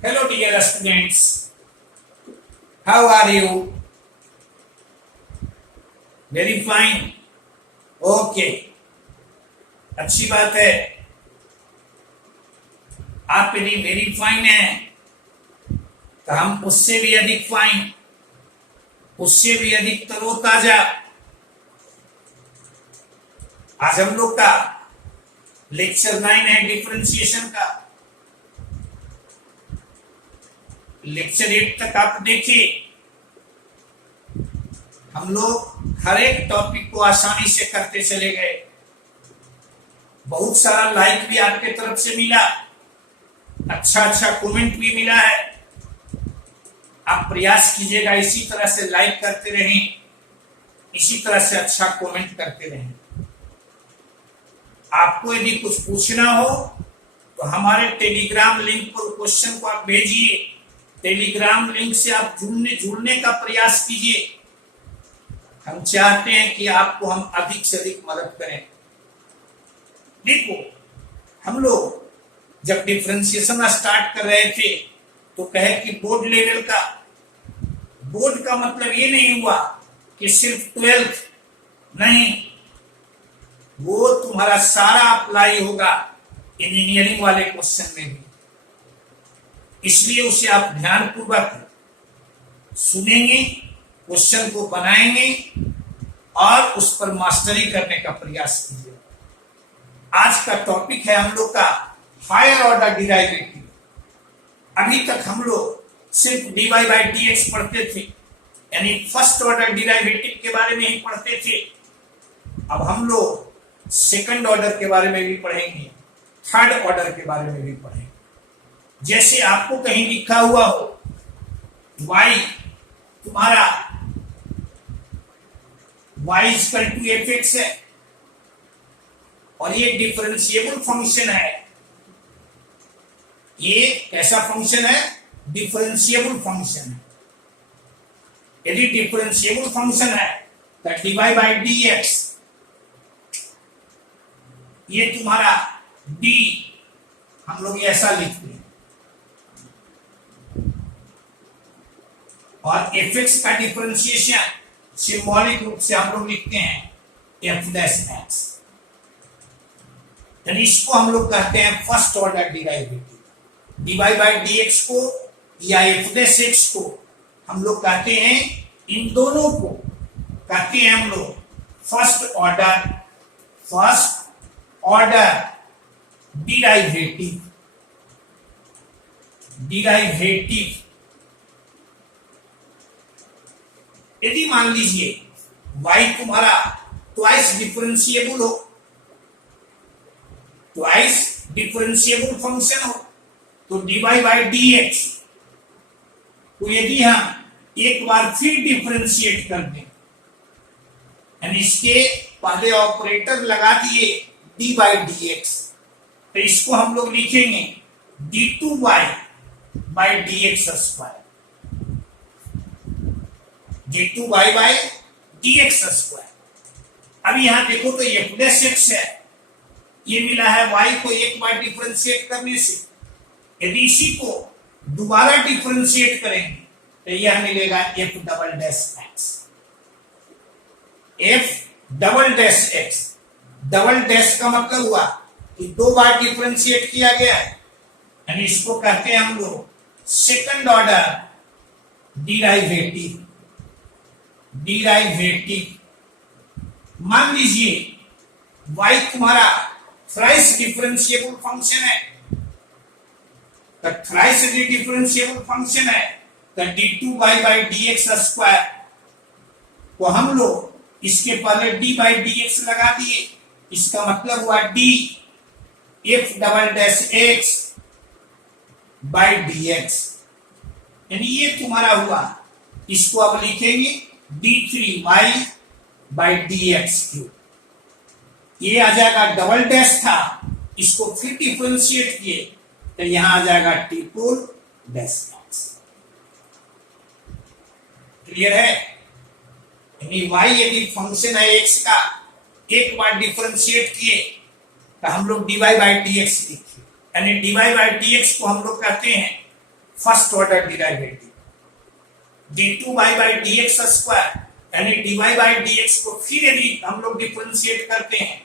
Hello dear students, how are you? Very fine. Okay, अच्छी बात है। आप यदि वेरी फाइन है तो हम उससे भी अधिक फाइन, उससे भी अधिक तरोताजा। आज हम लोग का लेक्चर 9 है डिफरेंशिएशन का। लेक्चर 8 तक आप देखिए, हम लोग हर एक टॉपिक को आसानी से करते चले गए। बहुत सारा लाइक भी आपके तरफ से मिला, अच्छा अच्छा कमेंट भी मिला है। आप प्रयास कीजिएगा इसी तरह से लाइक करते रहें, इसी तरह से अच्छा कमेंट करते रहें। आपको यदि कुछ पूछना हो तो हमारे टेलीग्राम लिंक पर क्वेश्चन को आप भेजिए। टेलीग्राम लिंक से आप जुड़ने का प्रयास कीजिए। हम चाहते हैं कि आपको हम अधिक से अधिक मदद करें। देखो, हम लोग जब डिफरेंशिएशन स्टार्ट कर रहे थे तो कहे कि बोर्ड लेवल का। बोर्ड का मतलब ये नहीं हुआ कि सिर्फ 12th, नहीं, वो तुम्हारा सारा अप्लाई होगा इंजीनियरिंग वाले क्वेश्चन में भी। इसलिए उसे आप ध्यानपूर्वक सुनेंगे, क्वेश्चन को बनाएंगे और उस पर मास्टरी करने का प्रयास कीजिए। आज का टॉपिक है हम लोग का हायर ऑर्डर डिराइवेटिव। अभी तक हम लोग सिर्फ dy बाई dx पढ़ते थे, यानी फर्स्ट ऑर्डर डिराइवेटिव के बारे में ही पढ़ते थे। अब हम लोग सेकंड ऑर्डर के बारे में भी पढ़ेंगे, थर्ड ऑर्डर के बारे में भी पढ़ेंगे। जैसे आपको कहीं लिखा हुआ हो y तुम्हारा y इक्वल टू fx है और ये डिफरेंशिएबल फंक्शन है। ये कैसा फंक्शन है? डिफरेंशिएबल फंक्शन है। यदि डिफरेंशिएबल फंक्शन है तो dy बाई dx, ये तुम्हारा d हम लोग ऐसा लिखते हैं और fx का डिफरेंशिएशन सिंबॉलिक रूप से हम लोग लिखते हैं f डैश x। यानी इसको हम लोग कहते हैं first order derivative. dy by dx को या f डैश x को हम लोग कहते हैं, इन दोनों को कहते हैं हम लोग फर्स्ट ऑर्डर डिराइवेटिव। यदि मान लीजिए y तुम्हारा ट्वाइस डिफरेंशिएबल हो, ट्वाइस डिफरेंशिएबल फंक्शन हो, तो dy बाई dx को यदि हम एक बार फिर डिफरेंशिएट कर दें, यानी इसके पहले ऑपरेटर लगा दिए d बाई dx, तो इसको हम लोग लिखेंगे d2y by dx square. d2y by dx square. अब यहां देखो तो f डैश x है, ये मिला है y को एक बार डिफरेंशिएट करने से। यदि इसी को दोबारा डिफरेंशिएट करेंगे तो यह मिलेगा f double dash x। f double dash x, double dash का मतलब हुआ कि दो बार डिफरेंशिएट किया गया है, यानी इसको कहते हैं हम लोग सेकंड ऑर्डर डिराइवेटिव। मान लीजिए y तुम्हारा थ्राइस डिफरेंशिएबल फंक्शन है, तो थ्राइस डिफरेंशिएबल फंक्शन है तो d2y बाई dx स्क्वायर को हम लोग इसके पहले d बाई dx लगा दिए। इसका मतलब हुआ d f double dash x by dx, यानी ये तुम्हारा हुआ। इसको अब लिखेंगे d3y बाई dx क्यूब। ये आ जाएगा, डबल डैश था, इसको फिर डिफरेंशिएट किए तो यहां आ जाएगा ट्रिपल डैश x। क्लियर है? यानी y यदि फंक्शन है x का, एक बार डिफरेंशिएट किए तो हम लोग dy बाई dx लिखे, यानी dy बाई dx को हम लोग कहते हैं फर्स्ट ऑर्डर डिराइवेटिव d2y/dx², यानी dy/dx को फिर यदि हम लोग डिफरेंशिएट करते हैं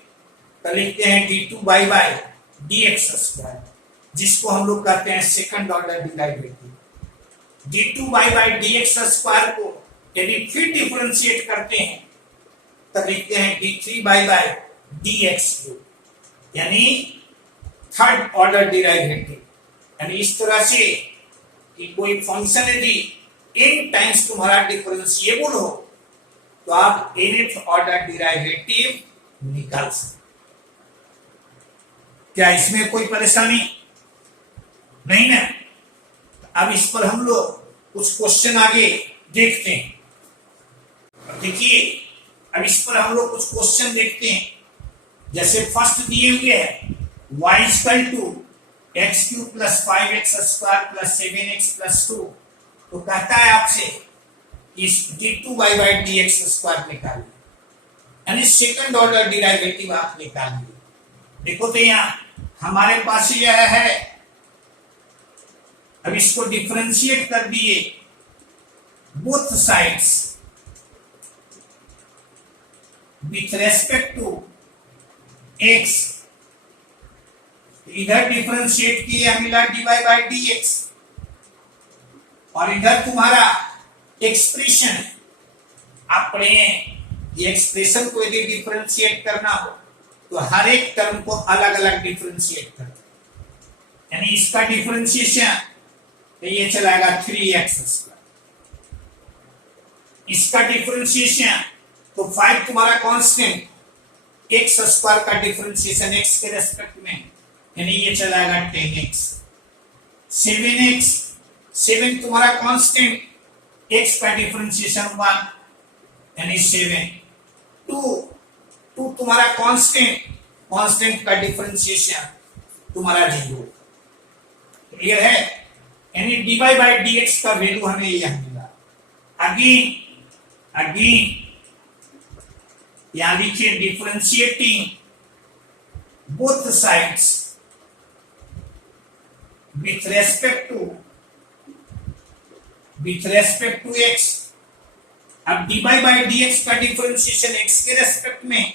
तो लिखते हैं d2y/dx², जिसको हम लोग कहते हैं सेकंड ऑर्डर डिराइवेटिव। d2y/dx² को यदि फिर डिफरेंशिएट करते हैं तो लिखते हैं d3y/dx3, यानी थर्ड ऑर्डर डिराइवेटिव। यानी इस तरह से कि कोई फंक्शन यदि n टाइम्स तुम्हारा डिफरेंशिएबल हो तो आप nth ऑर्डर डिराइवेटिव निकाल सकते। क्या इसमें कोई परेशानी नहीं ना? अब इस पर हम लोग कुछ क्वेश्चन आगे देखते हैं। देखिए, अब इस पर हम लोग कुछ क्वेश्चन देखते हैं। जैसे फर्स्ट दिए हुए है y = x³ + 5x² + 7x + 2, तो कहता है आपसे इस d2y/dx² निकालिए, यानी सेकंड ऑर्डर डिराइवेटिव आप निकालिए। देखो तो यहाँ हमारे पास यह है, अब इसको डिफरेंशिएट कर दिए both sides with respect to x, इधर डिफरेंशिएट किया मिला dy/dx, और इधर तुम्हारा एक्सप्रेशन, अपने ये एक्सप्रेशन को यदि डिफरेंशिएट करना हो तो हर एक टर्म को अलग अलग डिफरेंशिएट कर, यानी इसका डिफरेंशिएशन तो ये चलाएगा 3x², इसका डिफरेंशिएशन तो 5 तुम्हारा कांस्टेंट, x² का डिफरेंशिएशन x के रेस्पेक्ट में, यानी ये चलाएगा 10x। 7 तुम्हारा कांस्टेंट, x का डिफरेंशिएशन 1, यानी 7। 2 तुम्हारा कांस्टेंट का डिफरेंशिएशन तुम्हारा 0। क्लियर है? यानी dy/dx का वैल्यू हमें यह मिला। अगेन यहां लिखिए differentiating both sides with respect to x। अब dy/dx का डिफरेंशिएशन x के रेस्पेक्ट में,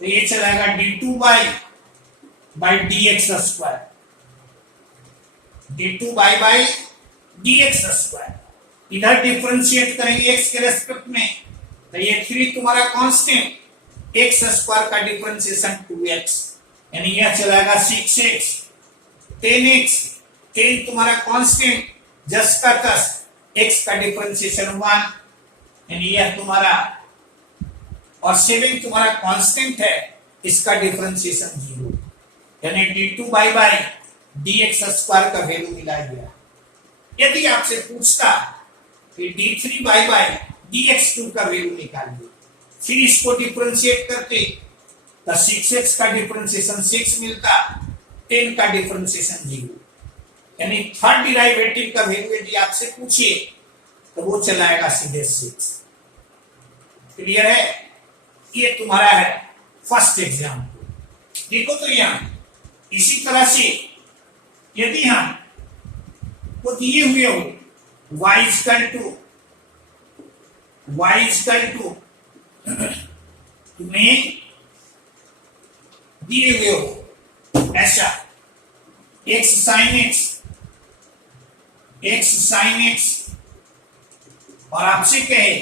तो ये चलाएगा d2y/dx², d2y/dx²। इधर डिफरेंशिएट करेंगे x के रेस्पेक्ट में, तो ये 3 तुम्हारा कांस्टेंट, x² का डिफरेंशिएशन 2x, यानी यह चलाएगा 6x। 10 तुम्हारा कांस्टेंट, जस्ट का तस, x का डिफरेंशिएशन 1, यानी यह तुम्हारा, और 7 तुम्हारा कांस्टेंट है, इसका डिफरेंशिएशन 0, यानी d2y/dx² का वैल्यू मिला गया। यदि आपसे पूछता कि d3y/dx2 का वैल्यू निकालिए, फिर इसको डिफरेंशिएट करते तो 6x का डिफरेंशिएशन 6 मिलता, 10 का डिफरेंशिएशन 0, यानी थर्ड डिराइवेटिव का वैल्यू यदि आपसे पूछिए तो वो चलाएगा सीधे 6। क्लियर है? ये तुम्हारा है फर्स्ट एग्जाम्पल। देखो तो यहां इसी तरह से यदि हम वो दिए हुए हो y = तुम्हें दिए हुए हो ऐसा x sin x, और आपसे कहे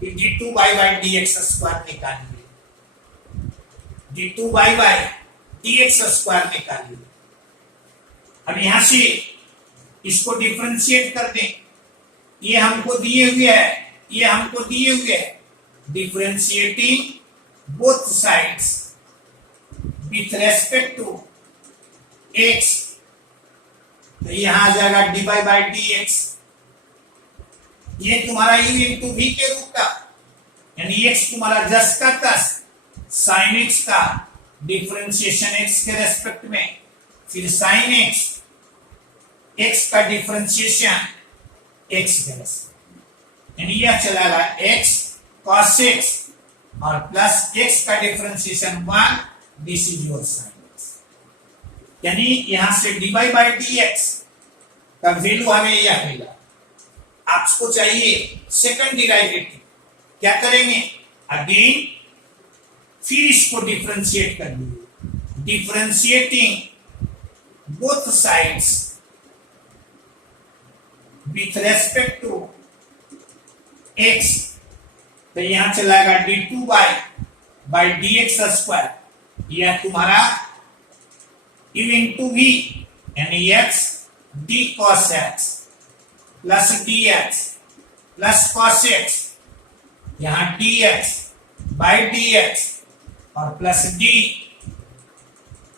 कि d2y/dx² निकालिए, d2y/dx² निकालिए। अब यहां से इसको डिफरेंशिएट कर दें, ये हमको दिए हुए है, differentiating both sides with respect to x, तो यहां आ जाएगा dy/dx, ये तुम्हारा u into v के रूप का, यानी x तुम्हारा जस्ट का तस, sin x का डिफरेंशिएशन x के रेस्पेक्ट में, फिर sin x का डिफरेंशिएशन x के रेस्पेक्ट, यानी यह चलाएगा x cos x और प्लस x का differentiation 1, this is your sin x। यानी यहां से dy/dx का वैल्यू हमें यह मिला। आपको चाहिए सेकंड डिराइवेटिव, क्या करेंगे? अगेन फिर इसको डिफरेंशिएट कर दीजिए, differentiating both sides with respect to x, तो यहां चलाएगा d2 बाई dx स्क्वायर, यह तुम्हारा u इंटू v यानी x d cos x plus dx plus cos x, यहां dx बाई dx और प्लस d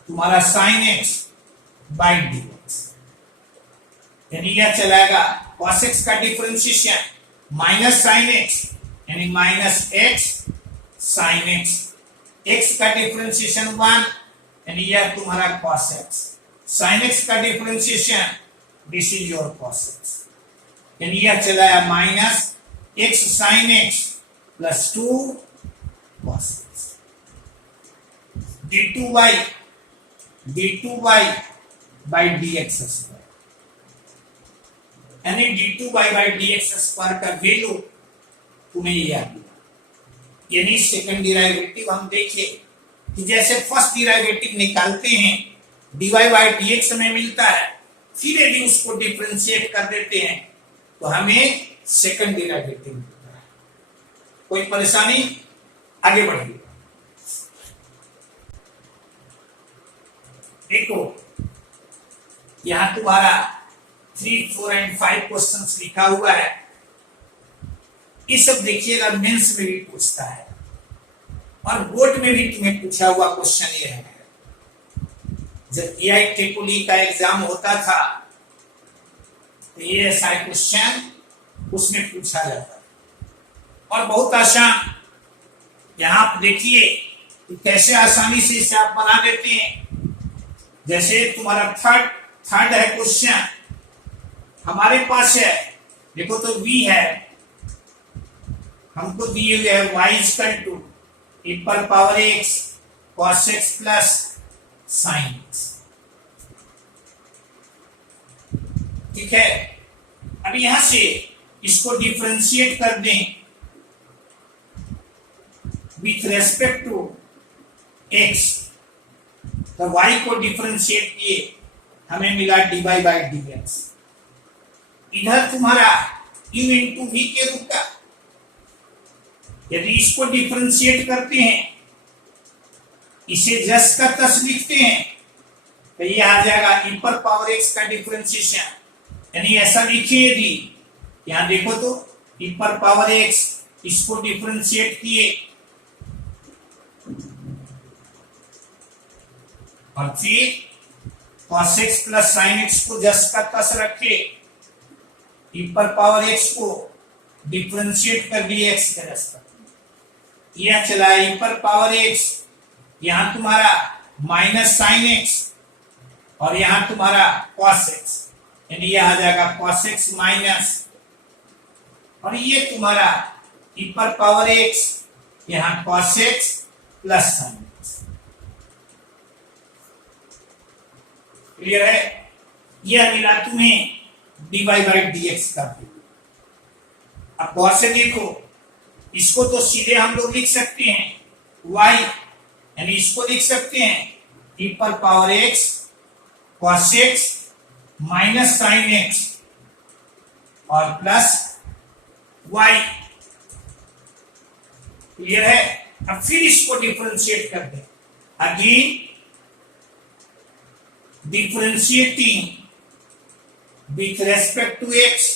तुम्हारा sin x बाई dx, यानी यह चलाएगा cos x का डिफरेंशिएशन माइनस साइन x यानी minus x sine x, x का डिफरेंशिएशन 1 यानी यह तुम्हारा cos x, sin x का differentiation this is your cos x, यानी यह चलाया minus x sine x plus 2 cos x, d2 by dx square, यानी d2 बाई dx स्क्वायर का वैल्यू तुम्हें याद दिया। यानी सेकंड डिराइवेटिव हम देखे कि जैसे फर्स्ट डिराइवेटिव निकालते हैं dy बाई dx हमें मिलता है, फिर यदि उसको डिफरेंशिएट कर देते हैं तो हमें सेकंड डिराइवेटिव मिलता है। कोई परेशानी? आगे बढ़िए। देखो यहां तुम्हारा 3, 4 एंड 5 क्वेश्चंस लिखा हुआ है, ये सब देखिएगा मेंस में भी पूछता है और बोर्ड में भी तुम्हें पूछा हुआ क्वेश्चन ये है। जब एआई ट्रिपल का एग्जाम होता था तो ये ऐसा क्वेश्चन उसमें पूछा जाता है और बहुत आसान। यहां आप देखिए कि कैसे आसानी से इसे आप बना देते हैं। जैसे तुम्हारा थर्ड है क्वेश्चन हमारे पास है, देखो तो v है, हमको दिए हुए है y इक्वल टू e पर power x cos x plus sin x, ठीक है। अब यहां से इसको डिफरेंशिएट कर दें विथ रेस्पेक्ट टू x, तो y को डिफरेंशिएट किए हमें मिला dy बाई dx, इधर तुम्हारा u इंटू v के रूप का, यदि इसको डिफरेंशिएट करते हैं, इसे जस का तस लिखते हैं तो ये आ जाएगा e पर पावर x का डिफरेंशिएशन, यानी ऐसा लिखिए यदि यहां देखो तो e पर पावर x, इसको डिफरेंशिएट किए और फिर cos x plus sin x को जस का तस रखे, e पर पावर x को डिफरेंशिएट कर दिए x के रेस्पेक्ट में, यह चला e पर पावर x, यहां तुम्हारा माइनस साइन x और यहां तुम्हारा cos x, यानी यह आ जाएगा cos x माइनस, और ये तुम्हारा e पर पावर x, यहां cos x plus sign x। Clear है? यह मिला तुम्हें dy बाई dx का वैल्यू। अब गौर से देखो, इसको तो सीधे हम लोग लिख सकते हैं y, यानी इसको लिख सकते हैं e पर power x cos x minus sine x और प्लस y। क्लियर है? अब फिर इसको डिफरेंशिएट कर दें, again differentiating with respect to x,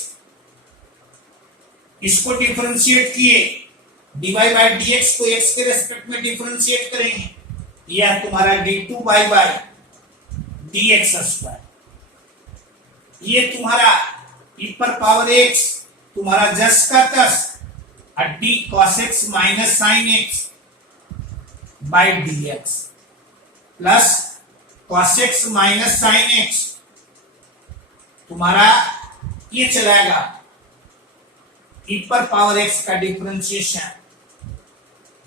इसको डिफरेंशिएट किए dy बाई dx को x के रेस्पेक्ट में डिफरेंशिएट करेंगे, यह तुम्हारा d2 बाई dx स्क्वायर, ये तुम्हारा e पर पावर x तुम्हारा जस का तस और d cos x minus sine x by dx plus cos x minus sine x, तुम्हारा ये चलाएगा e पर पावर x का डिफरेंशिएशन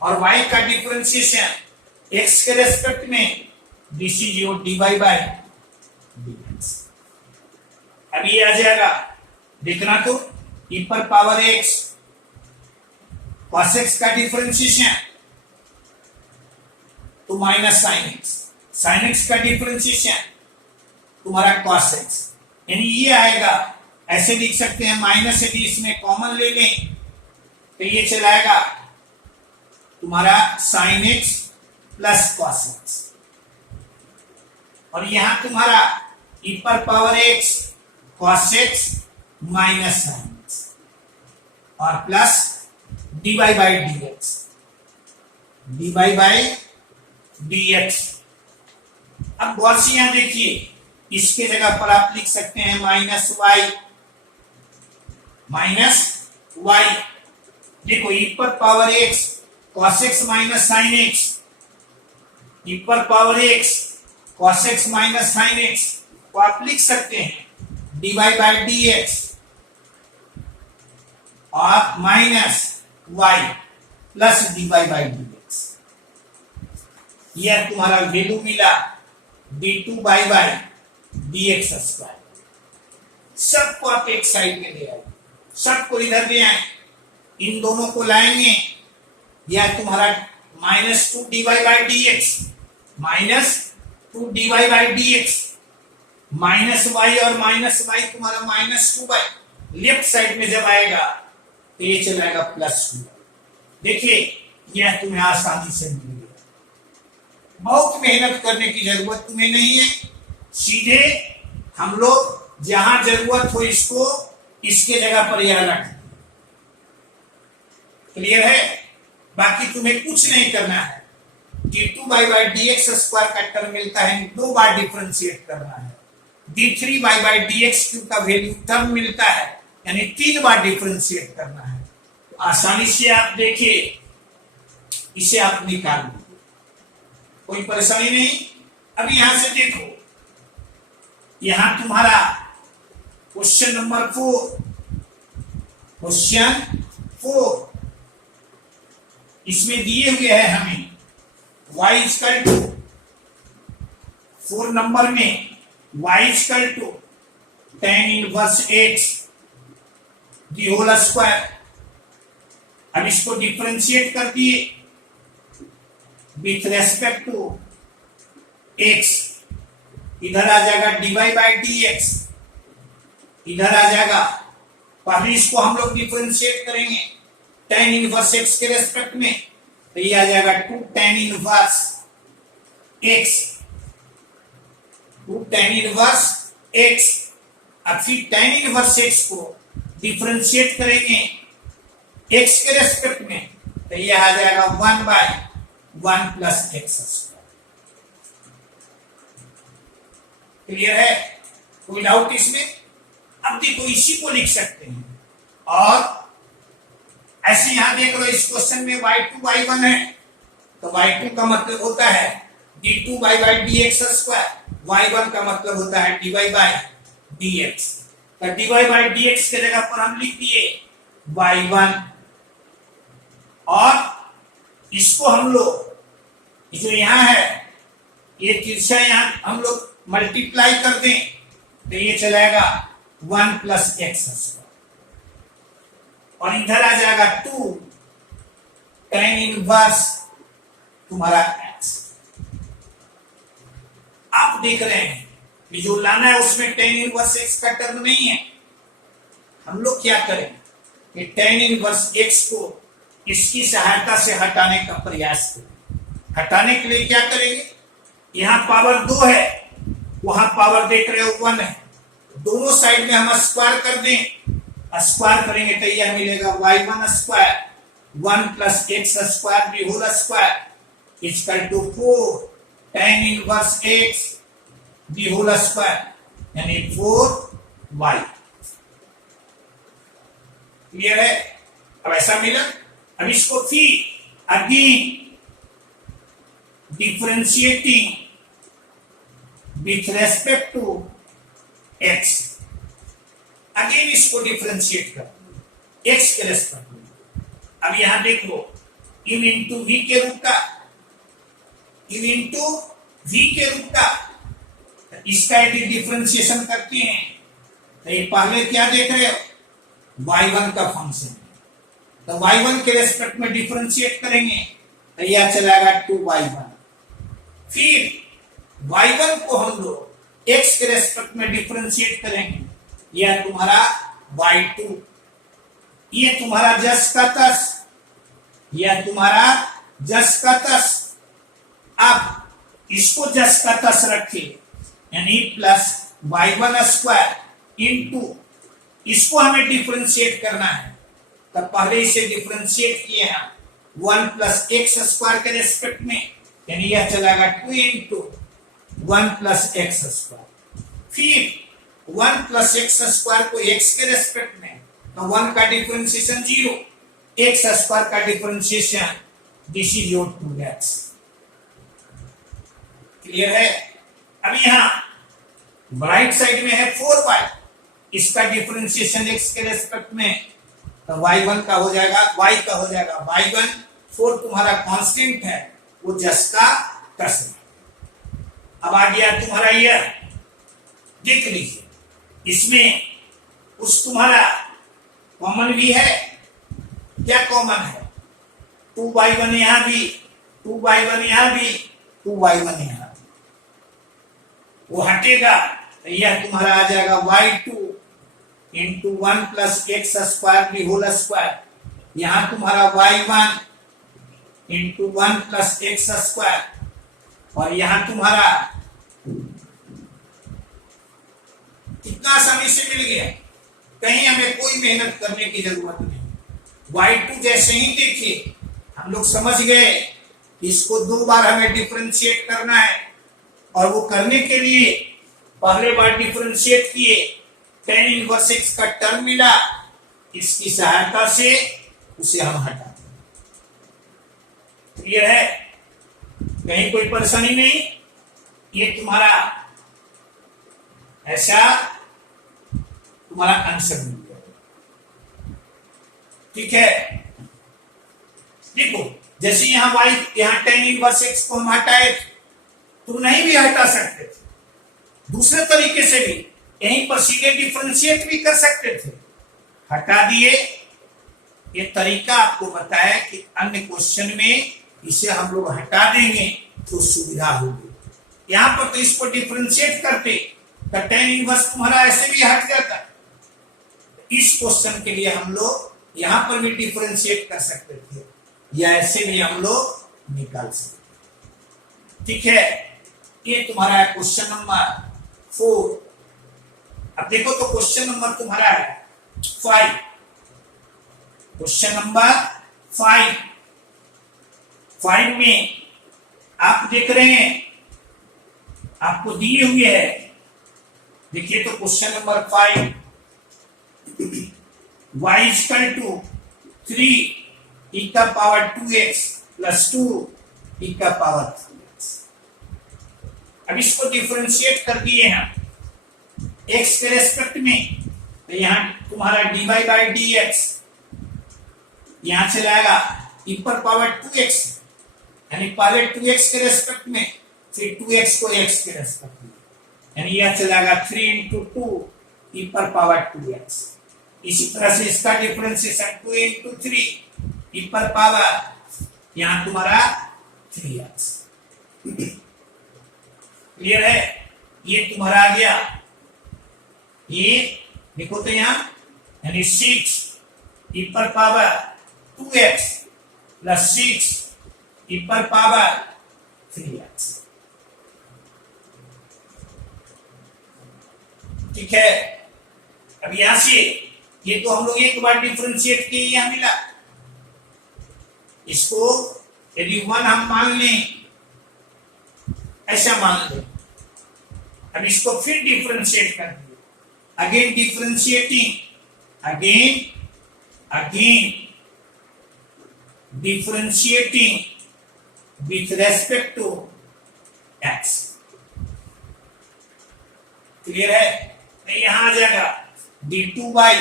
और y का डिफरेंशिएशन x के रेस्पेक्ट में, this is your dy by dx। अभी ये आ जाएगा, देखना तो e पर पावर x cos x का डिफरेंशिएशन तो माइनस साइन x का डिफरेंशिएशन तुम्हारा cos x, यानी ये आएगा। ऐसे लिख सकते हैं, माइनस यदि इसमें कॉमन ले लें तो ये चलाएगा तुम्हारा sine x plus cos x, और यहां तुम्हारा e पर power x cos x minus sine x और प्लस dy बाई dx। अब गौर से यहां देखिए, इसके जगह पर आप लिख सकते हैं माइनस y। देखो e पर power x cos x minus sine x, e पर power x cos x minus sine x को आप लिख सकते हैं dy बाई dx और minus y plus dy by dx। यह तुम्हारा वैल्यू मिला d2 बाई dx स्क्वायर। सबको आप एक साइड में ले आए, सबको इधर ले आए, इन दोनों को लाएंगे, यह तुम्हारा minus 2 dy by dx, minus 2 dy by dx, minus y और माइनस y तुम्हारा माइनस 2y, लेफ्ट साइड में जब आएगा तो ये चलाएगा प्लस 2। देखिए यह तुम्हें आसानी से मिल गया, बहुत मेहनत करने की जरूरत तुम्हें नहीं है। सीधे हम लोग जहां जरूरत हो इसको इसके जगह पर यह रख, क्लियर है। बाकी तुम्हें कुछ नहीं करना है, d2 बाई dx स्क्वायर का टर्म मिलता है, 2 बार डिफरेंशिएट करना है। d3 बाई dx क्यूब का वैल्यू टर्म मिलता है, यानी 3 बार डिफरेंशिएट करना है। तो आसानी से आप देखिए, इसे आप निकाल लीजिए, कोई परेशानी नहीं। अब यहां से देखो, यहां तुम्हारा क्वेश्चन नंबर 4 इसमें दिए हुए है हमें y इक्वल टू 4 नंबर में y equal to tan inverse x the whole square. अब इसको डिफरेंशिएट कर दिए विथ रेस्पेक्ट टू x, इधर आ जाएगा dy बाई dx, इधर आ जाएगा। पहले इसको हम लोग डिफरेंशिएट करेंगे tan इनवर्स x के रेस्पेक्ट में, तो ये आ जाएगा 2 tan inverse x, 2 tan inverse x। अब फिर tan इनवर्स x को डिफरेंशिएट करेंगे x के रेस्पेक्ट में, तो ये आ जाएगा 1 by 1 plus x square. Clear है, कोई डाउट इसमें? अब देखो इसी को लिख सकते हैं, और ऐसे यहां देख लो इस क्वेश्चन में y2 y1 है, तो y2 का मतलब होता है d2 by dx square, y1 का मतलब होता है dy बाई dx। तो dy बाई dx के जगह पर हम लिख दिए y1, और इसको हम लोग जो यहां है ये तिरछा यहां हम लोग मल्टीप्लाई कर दें तो ये चलाएगा 1 प्लस x स्क्वायर, और इधर आ जाएगा 2 tan इनवर्स तुम्हारा x। आप देख रहे हैं कि जो लाना है उसमें tan इनवर्स x का टर्म नहीं है। हम लोग क्या करें कि tan इनवर्स x को इसकी सहायता से हटाने का प्रयास करें। हटाने के लिए क्या करेंगे, यहां पावर 2 है, वहां पावर देख रहे हो 1 है, दोनों साइड में हम स्क्वायर कर दें। स्क्वायर करेंगे तो यह मिलेगा y1 square 1 plus x square भी whole square equal to 4 tan inverse x भी होल स्क्वायर, यानी 4y। क्लियर है? अब ऐसा मिला। अब इसको फिर again differentiating with respect to x, again इसको डिफरेंशिएट कर x के रेस्पेक्ट में। अब यहां देखो u इंटू v के रूप का, u इंटू v के रूप का, इसका यदि डिफरेंशिएशन करते हैं तो ये पहले क्या देख रहे हो, y1 का फंक्शन है, तो y1 के रेस्पेक्ट में डिफरेंशिएट करेंगे तो यह चलेगा 2y1। फिर y1 को हम लोग x के रेस्पेक्ट में डिफरेंशिएट करेंगे, यह तुम्हारा y2। ये तुम्हारा जस का तस, यह तुम्हारा जस का तस। अब इसको जस का तस रखे, यानी प्लस y1 स्क्वायर इंटू, इसको हमें डिफरेंशिएट करना है, तब पहले इसे डिफरेंशिएट किए हैं 1 प्लस एक्स स्क्वायर के रेस्पेक्ट में, यानी यह चलेगा 2 इंटू 1 प्लस एक्स स्क्वायर। फिर 1 प्लस एक्स स्क्वायर को एक्स के रेस्पेक्ट में, तो 1 का डिफरेंशिएशन 0, एक्स स्क्वायर का differentiation this is your 2x। Clear है। अब यहां राइट साइड में है 4y, इसका डिफरेंशिएशन x के रेस्पेक्ट में, तो y1 का हो जाएगा, y का हो जाएगा y1। 4 तुम्हारा कांस्टेंट है, वो जस का तस है। अब आ गया तुम्हारा यह, देख लीजिए इसमें उस तुम्हारा कॉमन भी है, क्या कॉमन है, 2y1 यहां भी, 2y1 यहां भी, 2y1 यहां भी, वो हटेगा तो यह तुम्हारा आ जाएगा y2 into 1 plus x square की होल स्क्वायर, यहां तुम्हारा y1 into 1 plus x square, और यहां तुम्हारा कितना आसानी से मिल गया, कहीं हमें कोई मेहनत करने की जरूरत नहीं। y2 जैसे ही देखिए हम लोग समझ गए, इसको 2 बार हमें डिफरेंशिएट करना है, और वो करने के लिए पहले बार डिफरेंशिएट किए, tan इनवर्स x का टर्म मिला, इसकी सहायता से उसे हम हटा दें। क्लियर है, कहीं कोई परेशानी नहीं। ये तुम्हारा ऐसा तुम्हारा आंसर मिल गया, ठीक है। देखो जैसे यहां y, यहां tan इनवर्स x को हम हटाए, तो नहीं भी हटा सकते थे, दूसरे तरीके से भी यहीं पर सीधे डिफरेंशिएट भी कर सकते थे, हटा दिए। ये तरीका आपको बताया कि अन्य क्वेश्चन में इसे हम लोग हटा देंगे तो सुविधा होगी। यहां पर तो इसको डिफरेंशिएट करते तो tan इनवर्स तुम्हारा ऐसे भी हट जाता। इस क्वेश्चन के लिए हम लोग यहां पर भी डिफरेंशिएट कर सकते थे, या ऐसे भी हम लोग निकाल सकते, ठीक है। ये तुम्हारा क्वेश्चन नंबर 4। अब देखो तो क्वेश्चन नंबर तुम्हारा है 5, क्वेश्चन नंबर 5 में आप देख रहे हैं, आपको दिए हुए है, देखिए तो question number 5, y equal to 3 e का पावर 2x प्लस 2 e का पावर 3x। अब इसको डिफरेंशिएट कर दिए हैं x के रेस्पेक्ट में, तो यहां तुम्हारा dy बाई dx यहां से लाएगा e पर पावर 2x, यानी पहले 2x के रेस्पेक्ट में, फिर 2x को x के रेस्पेक्ट में, यानी यह चलेगा 3 इंटू 2 e पर पावर 2x। इसी तरह से इसका डिफरेंशिएशन 2 इंटू 3 e पर पावर, यहां तुम्हारा 3x। क्लियर है, ये तुम्हारा आ गया, ये देखो तो यहां, यानी 6 e पर पावर 2x प्लस 6 e पर पावर 3x, ठीक है। अब यहां से ये तो हम लोग एक बार डिफरेंशिएट किए, यहां मिला, इसको यदि 1 हम मान लें, ऐसा मान लें, अब इसको फिर डिफरेंशिएट कर दिए, again differentiating, again differentiating with respect to x। Clear है, तो यहां आ जाएगा d2y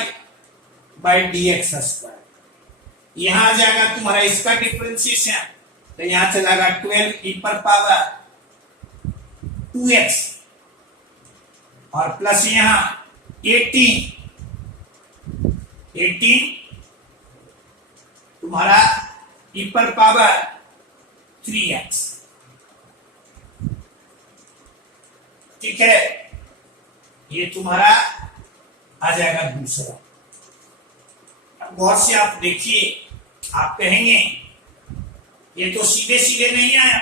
बाई dx स्क्वायर, यहां आ जाएगा तुम्हारा इसका डिफरेंशिएशन, तो यहां चलेगा 12 e पर पावर 2x, और प्लस यहां 18 तुम्हारा e पर पावर 3x, ठीक है। ये तुम्हारा आ जाएगा दूसरा। अब गौर से आप देखिए, आप कहेंगे ये तो सीधे सीधे नहीं आया,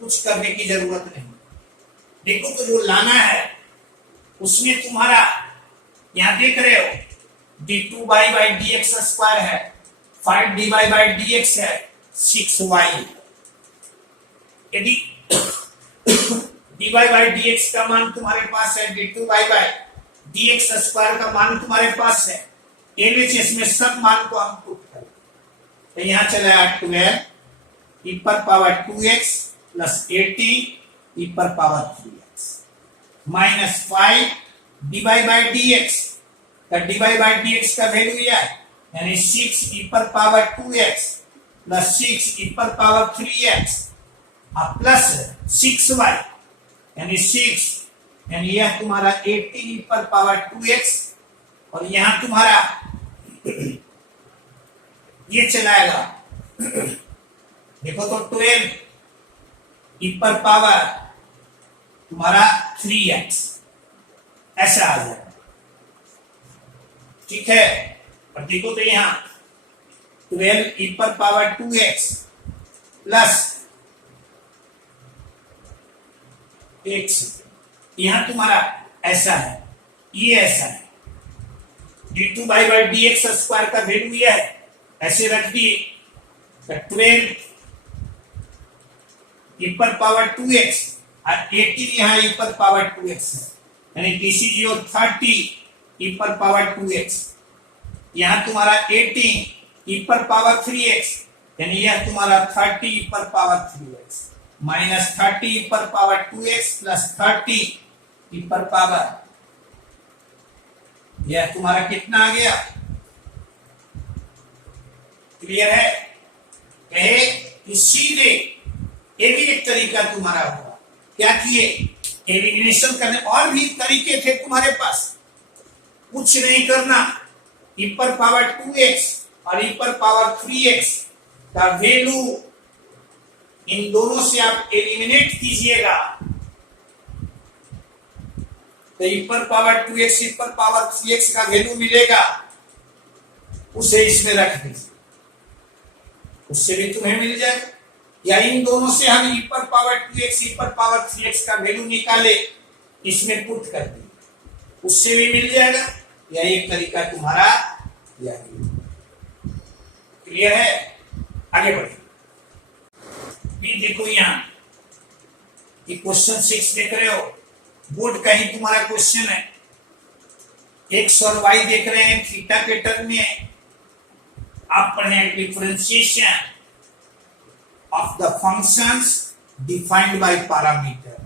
कुछ करने की जरूरत नहीं। देखो तो जो लाना है उसमें तुम्हारा यहां देख रहे हो d2y dx स्क्वायर है, 5dy dx है, 6y। यदि dy dx का मान तुम्हारे पास है, d2y dx स्क्वायर का मान तुम्हारे पास है, LHS में सब मान को हम पुट करें तो यहां चला 12 e पर पावर 2x प्लस 18 e पर power 3x minus 5 dy dx का dy dx का वैल्यू यह है, यानी 6 e पर पावर 2x प्लस 6 e पर पावर 3x और प्लस 6y यानी 6, यानी यह तुम्हारा 18 e पर पावर 2x और यहां तुम्हारा ये चलाएगा देखो तो 12 e पर पावर तुम्हारा 3x ऐसा आ जाएगा, ठीक है। और देखो तो यहां 12 e पर पावर 2x प्लस x, यहां तुम्हारा ऐसा है, ये ऐसा है, d2y dx स्क्वायर का वैल्यू यह है, ऐसे रख दिए। 12 e पर पावर 2x और 18 यहां e पर पावर 2x है, यानी दिस इज योर 30 e पर पावर 2x, यहां तुम्हारा 18 e पर पावर 3x, यानी यह तुम्हारा 30 e पर पावर 3x माइनस 30 e पर पावर 2x प्लस 30 e पर पावर, यह तुम्हारा कितना आ गया, क्लियर है। कहे कि सीधे ये भी एक तरीका तुम्हारा होगा, क्या किए एलिमिनेशन करने, और भी तरीके थे तुम्हारे पास, कुछ नहीं करना, e पर पावर 2x और e पर पावर 3x का वैल्यू इन दोनों से आप एलिमिनेट कीजिएगा तो e पर पावर 2x e पर पावर 3x का वैल्यू मिलेगा, उसे इसमें रख दीजिए, उससे भी तुम्हें मिल जाए। या इन दोनों से हम e पर पावर 2x e पर पावर 3x का वैल्यू निकाले, इसमें पुट कर दिए, उससे भी मिल जाएगा। या एक तरीका तुम्हारा यही, क्लियर है। आगे बढ़िए, देखो यहां ये क्वेश्चन 6 देख रहे हो, बोर्ड का ही तुम्हारा क्वेश्चन है। x और y देख रहे हैं, थीटा के टर्म में आप पढ़ें differentiation of the functions defined by parameter,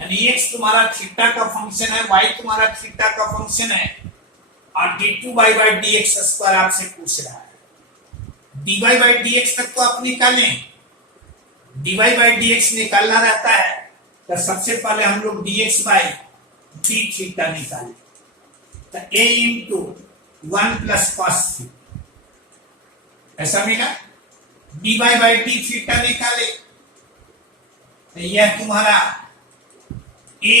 यानी x तुम्हारा थीटा का फंक्शन है, y तुम्हारा थीटा का फंक्शन है और d2y dx स्क्वायर आपसे पूछ रहा है। dy dx तक तो आप निकालें, dy dx निकालना रहता है तो सबसे पहले हम लोग dx d थीटा निकालें, तो a into 1 plus cos theta ऐसा मिला। dy d थीटा निकाले तो यह तुम्हारा a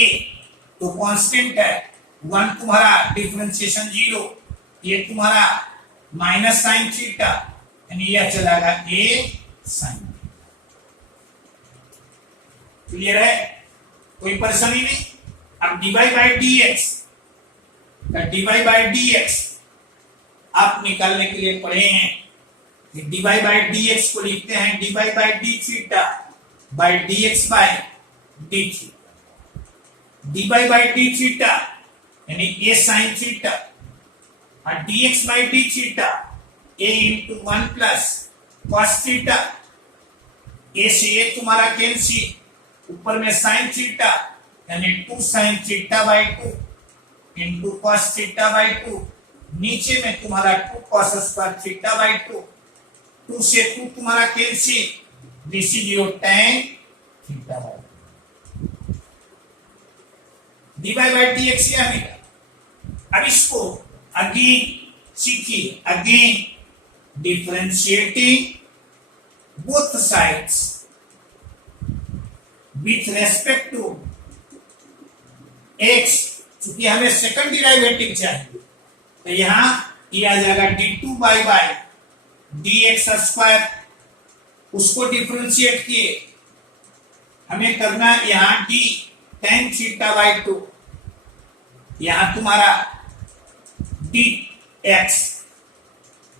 तो कांस्टेंट है, 1 तुम्हारा डिफरेंशिएशन 0, ये तुम्हारा माइनस साइन थीटा, यानी यह चलाएगा a साइन। क्लियर है, कोई परेशानी नहीं। अब dy dx आप निकालने के लिए पढ़े हैं कि dy dx को लिखते हैं dy d theta by dx by d theta. dy d theta यानी a sin थीटा और dx by d theta a into 1 plus cos theta, a से a तुम्हारा कैंसिल, ऊपर में sin थीटा यानी 2 sin theta by 2 into cos theta by 2, नीचे में तुम्हारा 2 cos स्क्वायर थीटा बाय 2, 2 से 2 तुम्हारा cancel, this is your tan theta by 2। dy by dx यह मिला। अब इसको अगेन सीखिए, again differentiating both sides with respect to x, चूंकि हमें सेकंड डिराइवेटिव चाहिए तो यहां ये आ जाएगा d2 बाई dx स्क्वायर। उसको डिफरेंशिएट किए, हमें करना है यहां d tan थीटा बाई 2, यहां तुम्हारा dx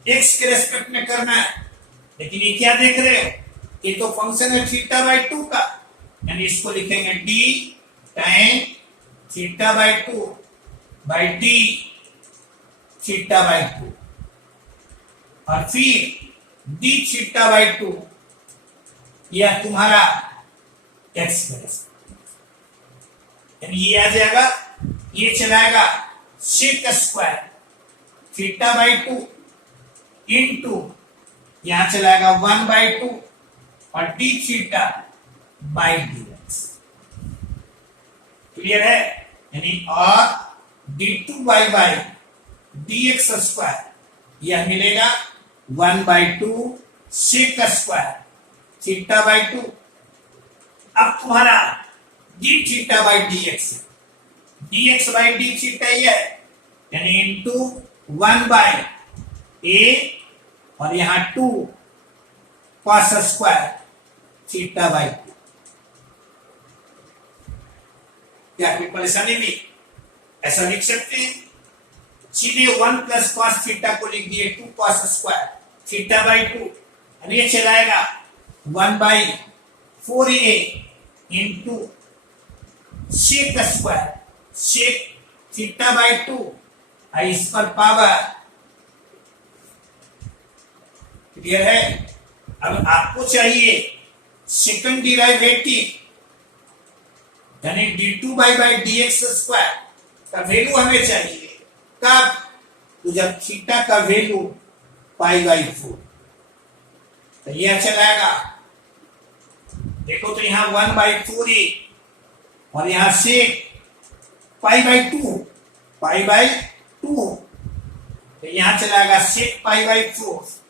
x के रेस्पेक्ट में करना है। लेकिन ये क्या देख रहे हो, ये तो फंक्शन है थीटा बाई 2 का, यानी इसको लिखेंगे d tan theta by 2 by d theta by 2 और फिर d थीटा बाई 2 यह तुम्हारा x यानी ये आ जाएगा, ये चलाएगा sec square theta by 2 into यहां चलाएगा 1 बाई 2 और d theta by dx। Clear है, यानी और d2 बाई dx स्क्वायर यह मिलेगा 1 by 2 sec square theta by 2। अब तुम्हारा d theta by dx dx by d theta ये है, यानी इंटू 1 बाई a और यहां 2 cos स्क्वायर थीटा बाई 2। क्या कोई परेशानी भी, ऐसा लिख सकते हैं सीधे 1 प्लस कॉस थीटा को लिख दिए 2 cos स्क्वायर थीटा बाई 2 और ये चलाएगा 1 by 4a into sec square sec theta by 2 और इस पर पावर। क्लियर है। अब आपको चाहिए सेकंड डिराइवेटिव यानी d2 बाई dx स्क्वायर का वैल्यू हमें चाहिए कब, तो जब थीटा का वैल्यू पाई बाई 4, तो यह चलाएगा, देखो तो यहां 1 बाई 4a और यहां से पाई बाई 2 तो यहां चलाएगा सेक पाई बाई 4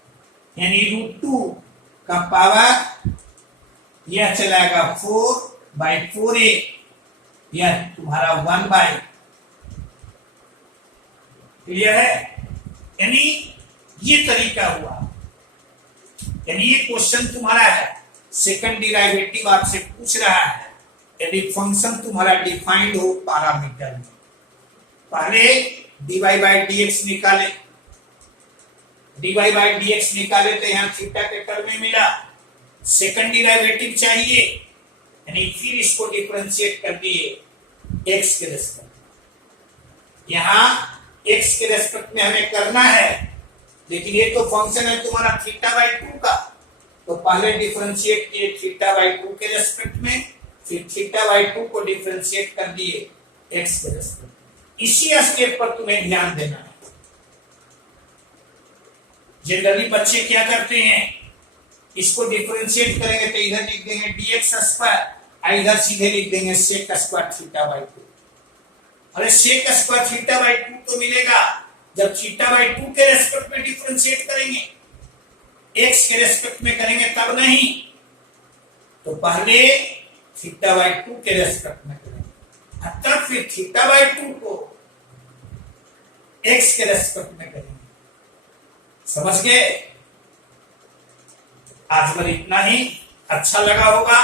यानी √2 का पावर, यह चलाएगा 4 बाई 4a, यह तुम्हारा 1 बाई। क्लियर है, यानी ये तरीका हुआ, यानी ये क्वेश्चन तुम्हारा है सेकंड डिराइवेटिव आपसे पूछ रहा है यदि फंक्शन तुम्हारा डिफाइंड हो पैरामीटर में। पहले dy बाई dx निकाले, dy बाई dx निकाले तो यहां थीटा के टर्म में मिला, सेकंड डिराइवेटिव चाहिए यानी फिर इसको डिफरेंशिएट कर दिए x के रेस्पेक्ट। यहां x के रेस्पेक्ट में हमें करना है, लेकिन ये तो फंक्शन है तुम्हारा थीटा बाई 2 का, तो पहले डिफरेंशिएट किए थीटा बाई 2 के रेस्पेक्ट में, फिर थीटा बाई 2 को डिफरेंशिएट कर दिए x के रेस्पेक्ट। इसी स्टेप पर तुम्हें ध्यान देना है। जनरली बच्चे क्या करते हैं, इसको डिफरेंशिएट करेंगे तो इधर लिख देंगे dx स्क्वायर, इधर सीधे लिख देंगे सेक स्क्वायर थीटा बाई 2। अरे सेक स्क्वायर थीटा बाई 2 तो मिलेगा जब थीटा बाई 2 के रेस्पेक्ट में डिफरेंशिएट करेंगे, x के रेस्पेक्ट में करेंगे तब नहीं, तो पहले थीटा बाई 2 के रेस्पेक्ट में करेंगे, तब फिर थीटा बाई 2 को x के रेस्पेक्ट में करेंगे। समझ गए। आज भर इतना ही। अच्छा लगा होगा,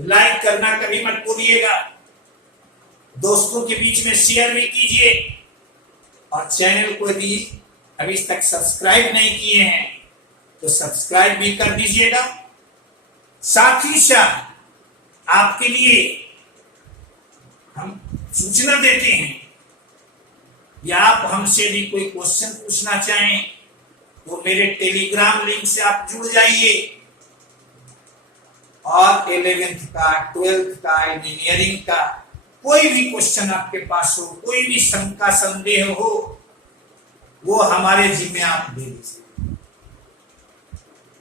लाइक करना कभी मत भूलिएगा, दोस्तों के बीच में शेयर भी कीजिए और चैनल को यदि अभी तक सब्सक्राइब नहीं किए हैं तो सब्सक्राइब भी कर दीजिएगा। साथ ही साथ आपके लिए हम सूचना देते हैं या आप हमसे भी कोई क्वेश्चन पूछना चाहें तो मेरे टेलीग्राम लिंक से आप जुड़ जाइए और 11th का 12th का इंजीनियरिंग का कोई भी क्वेश्चन आपके पास हो, कोई भी शंका संदेह हो, वो हमारे जिम्मे आप दे दीजिए,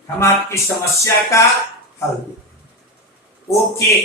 हम आपकी समस्या का हल देंगे। ओके।